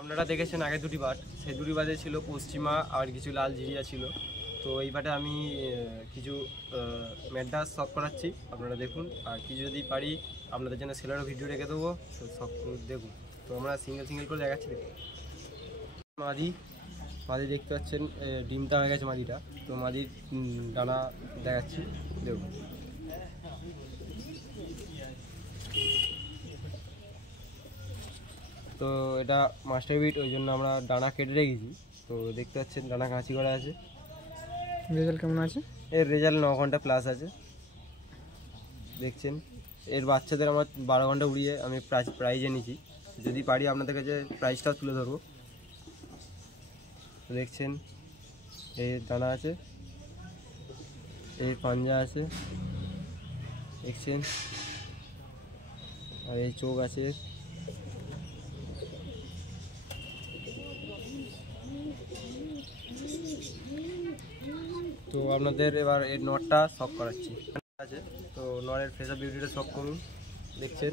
আপনারা দেখেছেন আগে দুটি বাট, সেই দুটি বাটে ছিল পশ্চিমা আর কিছু লাল জিরিয়া ছিল। তো এই বাটে আমি কিছু ম্যাড্রাস শখ করাচ্ছি, আপনারা দেখুন। আর কিছু যদি পারি আপনাদের জন্য সেলারও ভিডিও রেখে দেবো, শখ দেখুন। তো আমরা সিঙ্গেল সিঙ্গেল করে দেখাচ্ছি। মাদি মাদি দেখতে পাচ্ছেন, ডিমটা হয়ে গেছে মাদিটা। তো মাদির ডানা দেখাচ্ছি, দেখুন। তো এটা মাস্টার বিট, ওই জন্য আমরা ডানা কেটে রেখেছি। তো দেখতে পাচ্ছেন ডানা কাঁচি করা আছে। রেজাল্ট কেমন আছে? এর রেজাল্ট 9 ঘন্টা প্লাস আছে। দেখছেন এর বাচ্চাদের আমার 12 ঘন্টা উড়িয়ে আমি প্রাইজ এনেছি। যদি পারি আপনাদের কাছে প্রাইজটাও তুলে ধরবো। তো দেখছেন এর ডানা আছে, এর পাঞ্জা আছে, দেখছেন, আর এই চোখ আছে। তো আপনাদের এবার এর নটটা শক করাচ্ছি আছে। তো নরের ফেস অফ বিউটিটা শক করুন, দেখছেন।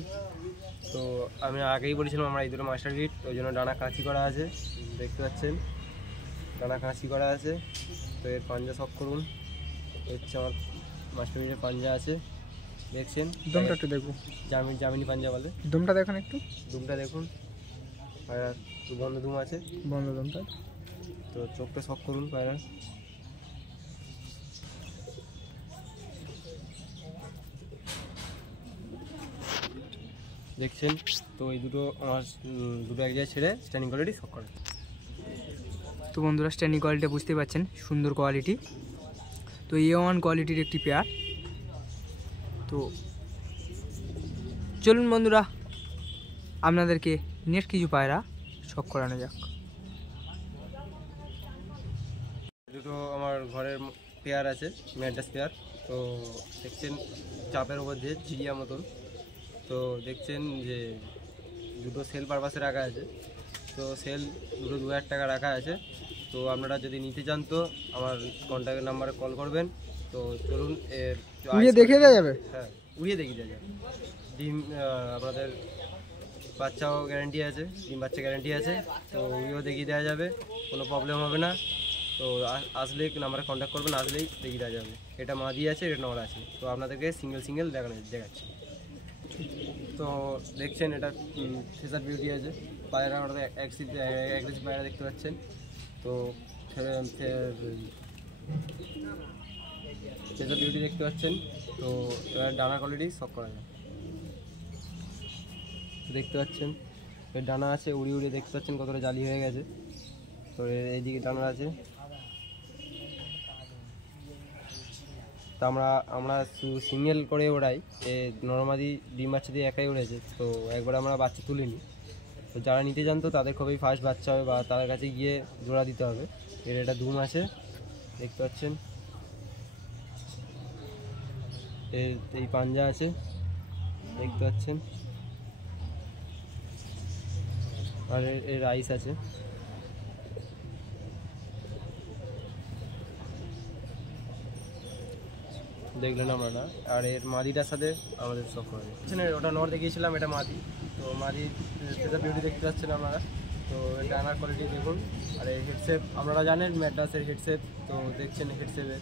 তো আমি আগেই বলেছিলাম আমরা এই দুটো মাস্টার বিট, ওই জন্য ডানা কাঁচি করা আছে, দেখতে পাচ্ছেন ডানা কাঁচি করা আছে। তো এর পাঞ্জা শক করুন, হচ্ছে আমার মাস্টার বিটের পাঞ্জা আছে, দেখছেন। দমটা একটু দেখুন, জামিনি পাঞ্জা বলে। দমটা দেখুন একটু, দুমটা দেখুন, পায়রা বন্ধ দুম আছে, বন্ধ দমটা। তো চোখটা শক করুন পায়রা। দেখছেন। তো এই দুটো আমার দুটো এক জায়গায় ছেড়ে স্ট্যান্ডিং কোয়ালিটি শক করে। তো বন্ধুরা স্ট্যান্ডিং কোয়ালিটি বুঝতে পারছেন, সুন্দর কোয়ালিটি। তো A1 কোয়ালিটির একটি পেয়ার। তো চলুন বন্ধুরা আপনাদেরকে নেক্সট কিছু পায়রা শখ করানো যাক। দুটো আমার ঘরের পেয়ার আছে, ম্যাড্রাস পেয়ার। তো দেখছেন চাপের উপর দিয়ে জিরিয়া মতন। তো দেখছেন যে দুটো সেল পারপাসে রাখা আছে। তো সেল দুটো 2000 টাকা রাখা আছে। তো আপনারা যদি নিতে চান তো আমার কন্ট্যাক্ট নাম্বারে কল করবেন। তো চলুন উড়িয়ে দেখিয়ে দেওয়া যাবে? হ্যাঁ, উড়িয়ে দেখিয়ে দেওয়া যাবে। ডিম আপনাদের বাচ্চাও গ্যারান্টি আছে, ডিম বাচ্চা গ্যারান্টি আছে। তো উড়িয়েও দেখিয়ে দেওয়া যাবে, কোনো প্রবলেম হবে না। তো আসলেই নাম্বারে কন্ট্যাক্ট করবেন, আসলেই দেখিয়ে দেওয়া যাবে। এটা মাদি আছে, এটা নর আছে। তো আপনাদেরকে সিঙ্গেল সিঙ্গেল দেখাচ্ছি। তো দেখছেন এটা ফেসার বিউটি আছে, পায়রা আমাদের এক কেজি পায়রা দেখতে পাচ্ছেন। তো ফেসার বিউটি দেখতে পাচ্ছেন। তো এবার ডানা কোয়ালিটি শক করা যায়, দেখতে পাচ্ছেন এর ডানা আছে, উড়ি উড়িয়ে দেখতে পাচ্ছেন কতটা জালি হয়ে গেছে। তো এইদিকে ডানা আছে। তো আমরা সিঙ্গেল করে ওড়াই, নর্মালি ডিম বাচ্চা দিয়ে একাই উড়েছে। তো একবার আমরা বাচ্চা তুলিনি। তো যারা নিতে চান তো তাদের খুবই ফার্স্ট বাচ্চা হবে বা তাদের কাছে গিয়ে জোড়া দিতে হবে। এর এটা ধুম আছে, দেখতে পাচ্ছেন। এই পাঞ্জা আছে, দেখতে পাচ্ছেন। আর এর রাইস আছে। দেখলেন আপনারা। আর এর মাদিটার সাথে আমাদের শখ করে ওটা নর দেখিয়েছিলাম, এটা মাদি। তো মাদি সেটা বিউটি দেখতে পাচ্ছেন আপনারা। তো ডানার কোয়ালিটি দেখুন। আর এই হেডসেপ আপনারা জানেন ম্যাড্রাসের হেডসেপ, তো দেখছেন হেডসেপের।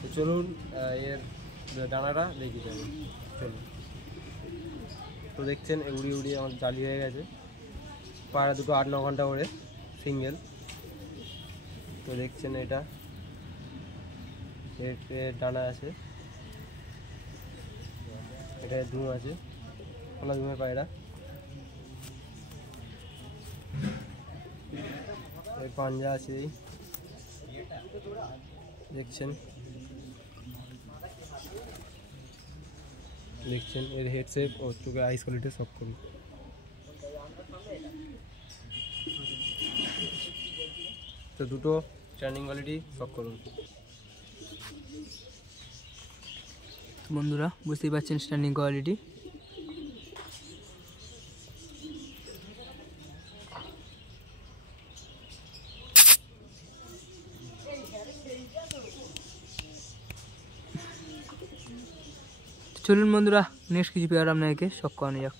তো চলুন এর ডানাটা দেখিয়ে যাবেন, চলুন। তো দেখছেন উড়ি উড়ি আমার জালি হয়ে গেছে। পায়রা দুটো 8-9 ঘন্টা ওড়ে সিঙ্গেল। তো দেখছেন এটা এর ডানা আছে, এটা ধুম আছে, খোলা ধুমের পায়রা। এর পাঞ্জা আছে, এই দেখছেন। এর হেডসেপ ও চোখে আইস কোয়ালিটি সব করুন। তো দুটো স্ট্যান্ডিং কোয়ালিটি সব করুন। বন্ধুরা বুঝতেই পারছেন স্ট্যান্ডিং কোয়ালিটি। চলুন বন্ধুরা নেক্সট কিছু পেয়ার আপনাদেরকে শখ করানো যাক।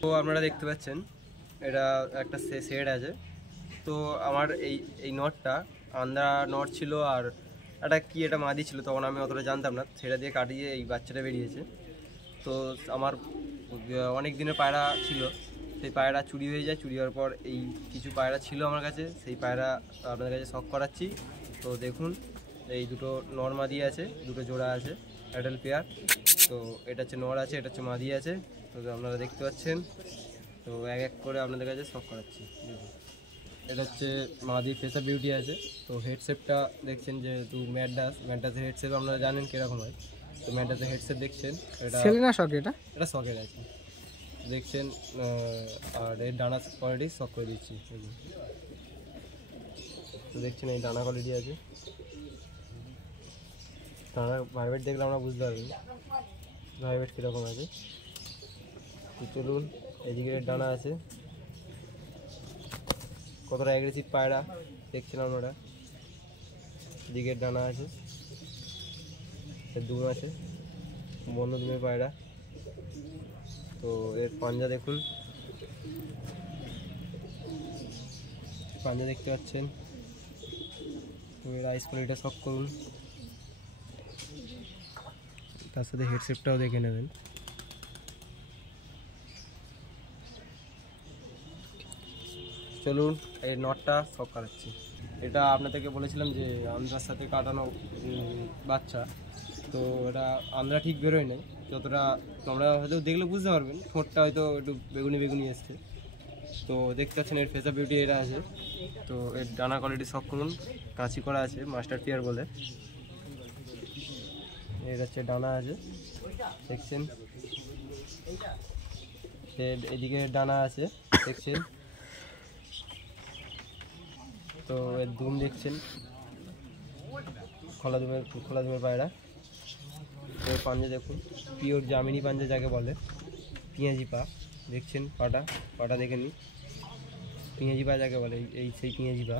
তো আপনারা দেখতে পাচ্ছেন এটা একটা সেট আছে। তো আমার এই এই নটটা আন্দ্রা নট ছিল, আর এটা মাদি ছিল, তখন আমি অতটা জানতাম না, সেটা দিয়ে কাটিয়ে এই বাচ্চাটা বেরিয়েছে। তো আমার অনেক দিনের পায়রা ছিল, সেই পায়রা চুরি হয়ে যায়। চুরি হওয়ার পর এই কিছু পায়রা ছিল আমার কাছে, সেই পায়রা আপনাদের কাছে শখ করাচ্ছি। তো দেখুন, এই দুটো নর মাদি আছে, দুটো জোড়া আছে, অ্যাডাল্ট পেয়ার। তো এটা হচ্ছে নর আছে, এটা হচ্ছে মাদি আছে। তো আপনারা দেখতে পাচ্ছেন। তো এক এক করে আপনাদের কাছে শখ করাচ্ছি। দেখুন, এটা হচ্ছে মাদির ফেসার বিউটি আছে। তো হেডশেপটা দেখছেন, যেহেতু ম্যাডাসের হেডশেপ আপনারা জানেন কীরকম হয়। তো ম্যাডাসের হেডশেপ দেখছেন, সেলেনা শখ, এটা শখের আছে দেখছেন। আর এর ডানা কোয়ালিটি শখ করে দিচ্ছি। তো দেখছেন এই ডানা কোয়ালিটি আছে। ডানা ভাইব্রেট দেখলে আমরা বুঝতে পারবেন ভাইব্রেট কীরকম আছে। তো চলুন, এদিকে ডানা আছে, কতটা অ্যাগ্রেসিভ পায়রা দেখছেন আপনারা। দিকের ডানা আছে, দুম আছে, বন্য দুমের পায়রা। তো এর পাঞ্জা দেখুন, পাঞ্জা দেখতে পাচ্ছেন। তো এর আইস কোয়ালিটিটা শখ করুন, তার সাথে হেডসেটটাও দেখে নেবেন। চলুন, এই নটটা শখ করাচ্ছি। এটা আপনাদেরকে বলেছিলাম যে আন্দ্রার সাথে কাটানো বাচ্চা। তো এটা আন্দ্রা ঠিক বেরোয় নাই, যতটা তোমরা হয়তো দেখলে বুঝতে পারবেন। ঠোঁটটা হয়তো একটু বেগুনি বেগুনি এসছে। তো দেখতে পাচ্ছেন এর ফেসার বিউটি এটা আছে। তো এর ডানা কোয়ালিটি শখ করুন, কাঁচি করা আছে, মাস্টার পেয়ার বলে। এর হচ্ছে ডানা আছে দেখছেন, এদিকে ডানা আছে দেখছেন। তো এর দুম দেখছেন, খোলা দুমের পায়রা। এর পাঞ্জা দেখুন, পিওর জামিনি পাঞ্জা যাকে বলে, পেঁয়াজি পা দেখছেন। পাটা দেখে নিন, পেঁয়াজি পা যাকে বলে, এই সেই পেঁয়াজি পা।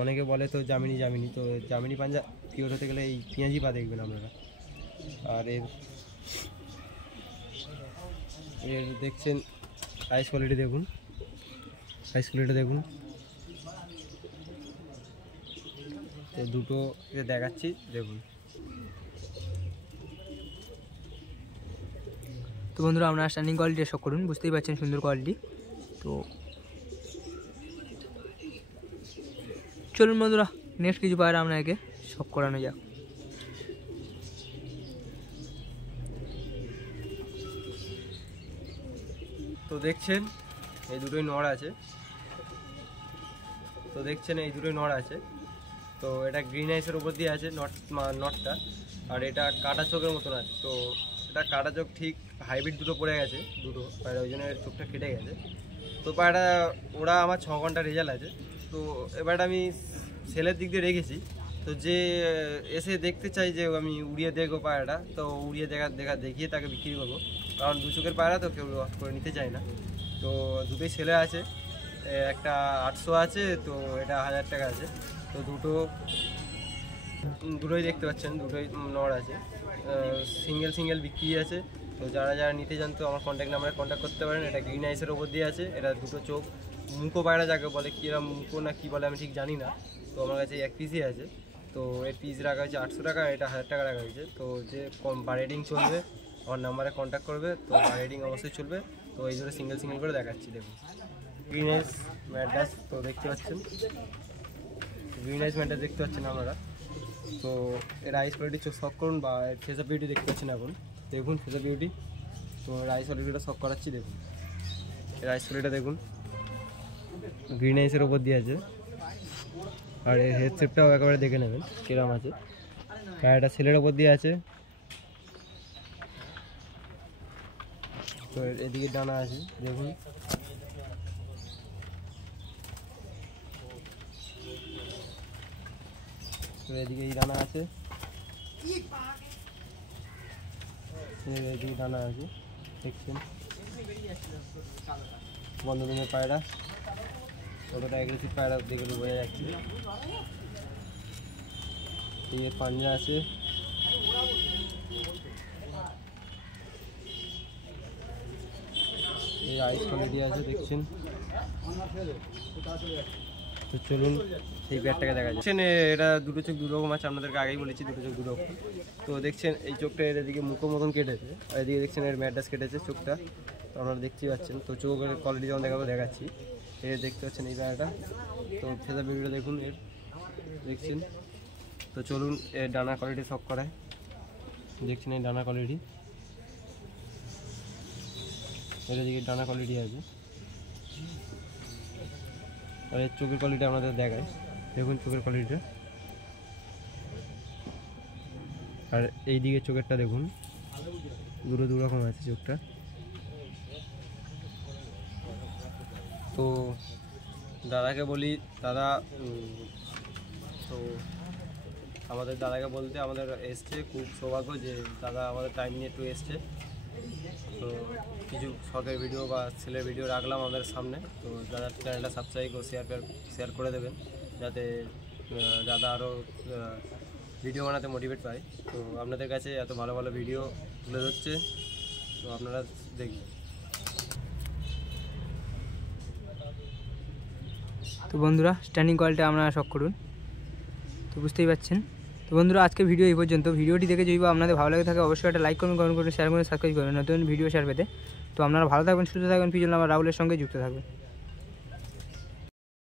অনেকে বলে তো জামিনি, তো জামিনি পাঞ্জা পিওর হতে গেলে এই পেঁয়াজি পা দেখবেন আপনারা। আর এর দেখছেন আইস কোয়ালিটি দেখুন, তো দুটো দেখাচ্ছি দেখুন। তো বন্ধুরা, আপনারা স্ট্যান্ডিং কোয়ালিটি শখ করুন, বুঝতেই পারছেন সুন্দর কোয়ালিটি। তো চলুন বন্ধুরা, নেক্সট কিছু পায়রা আপনাকে শখ করানো যাক। তো দেখছেন এই দুটোই নর আছে। তো এটা গ্রিন আইসের উপর দিয়ে আছে নটটা, আর এটা কাটা চোখের মতন আছে। তো এটা কাটা চোখ ঠিক হাইব্রিড দুটো পড়ে গেছে, দুটো পায়রা, ওই জন্য চোখটা কেটে গেছে। তো পায়রা ওরা আমার 6 ঘন্টা রেজাল্ট আছে। তো এবার আমি সেলের দিক দিয়ে রেখেছি। তো যে এসে দেখতে চাই যে আমি উড়িয়ে দেখবো পায়রাটা, তো উড়িয়ে দেখিয়ে তাকে বিক্রি করবো। কারণ দু চোখের পায়রা তো কেউ লস করে নিতে চায় না। তো দুটোই ছেলে আছে, একটা 800 আছে, তো এটা 1000 টাকা আছে। তো দুটোই দেখতে পাচ্ছেন, দুটোই নর আছে, সিঙ্গেল বিক্রি আছে। তো যারা নিতে চান তো আমার কন্ট্যাক্ট নাম্বারে কন্ট্যাক্ট করতে পারেন। এটা গ্রিন আইসের ওপর দিয়ে আছে, এটা দুটো চোখ, মুখো পায়রা যাকে বলে, কীরকম মুখো না কী বলে আমি ঠিক জানি না। তো আমার কাছে এক পিসই আছে। তো এর পিস রাখা হয়েছে 800 টাকা, এটা 1000 টাকা রাখা হয়েছে। তো যে বারেডিং চলবে আমার নাম্বারে কন্ট্যাক্ট করবে, তো বারেডিং অবশ্যই চলবে। তো এই জন্য সিঙ্গেল করে দেখাচ্ছি। দেখুন গ্রিন আইস ম্যাডাস, তো দেখতে পাচ্ছেন আপনারা। তো এর আইস কোয়ালিটি শখ করুন, বা এর ফেসার বিউটি দেখতে পাচ্ছেন এখন। দেখুন ফেসার বিউটি, তো এর আইস কোয়ালিটিটা শখ করাচ্ছি। দেখুন এর আইস কোয়ালিটিটা দেখুন, গ্রিন আইসের ওপর দিয়ে আছে। আর এর হেডশেপটাও একেবারে দেখে নেবেন কিরম আছে। এটা ছেলের ওপর দিয়ে আছে। তো এদিকে ডানা আছে দেখুন, তো এদিকে এই ডানা আছে, এদিকে ডানা আছে দেখছেন। বন্ধ দিনের পায়রা, কতটা অ্যাগ্রেসিভ পায়রা দেখে বোঝা যাচ্ছে। এই পাঞ্জা আছে, এই আইস কোয়ালিটি আছে দেখছেন। তো চলুন সেই পেয়ারটাকে দেখা যাচ্ছে। এটা দুটো চোখ দু রকম আছে, আপনাদেরকে আগেই বলেছি দুটো চোখ দু রকম। তো দেখছেন এই চোখটা এর এদিকে মুখো মতন কেটেছে, আর এদিকে দেখছেন এর ম্যাড্রাস কেটেছে চোখটা, তো আপনারা দেখতেই পাচ্ছেন। তো চোখের কোয়ালিটি যেমন দেখাচ্ছি, এর দেখতে পাচ্ছেন এই পেয়ারটা। তো ফেদার ভিডিওটা দেখুন এর, দেখছেন। তো চলুন এর ডানা কোয়ালিটি সব করায়, দেখছেন এই ডানা কোয়ালিটি, এর দিকে ডানা কোয়ালিটি আছে, আর এর চোখের কোয়ালিটি আপনাদের দেখায়, দেখুন চোখের কোয়ালিটিটা। আর এই দিকে চোখেরটা দেখুন, দু রকম আছে চোখটা। তো দাদাকে বলি, দাদা তো আমাদের দাদাকে বলতে আমাদের এসছে, খুব সৌভাগ্য যে দাদা আমাদের টাইম নিয়ে একটু এসছে। তো কিছু শখের ভিডিও বা ছেলের ভিডিও রাখলাম আমাদের সামনে। তো দাদার চ্যানেলটা সাবস্ক্রাইব ও শেয়ার করে দেবেন, যাতে দাদা আরও ভিডিও বানাতে মোটিভেট পায়। তো আপনাদের কাছে এত ভালো ভালো ভিডিও তুলে ধরছে, তো আপনারা দেখবেন। তো বন্ধুরা স্ট্যান্ডিং কোয়ালিটি আপনারা শখ করুন, তো বুঝতেই পারছেন। তো বন্ধুরা আজকে ভিডিও এই পর্যন্ত। ভিডিওটি দেখে যদি আপনাদের ভালো লাগে থাকে অবশ্যই একটা লাইক করুন, কমেন্ট করুন, শেয়ার করুন, সাবস্ক্রাইব করুন নতুন ভিডিও শেয়ার পেতে। তো আপনারা ভালো থাকবেন, সুস্থ থাকবেন, পিছনে আমার রাহুলের সঙ্গে যুক্ত থাকবেন।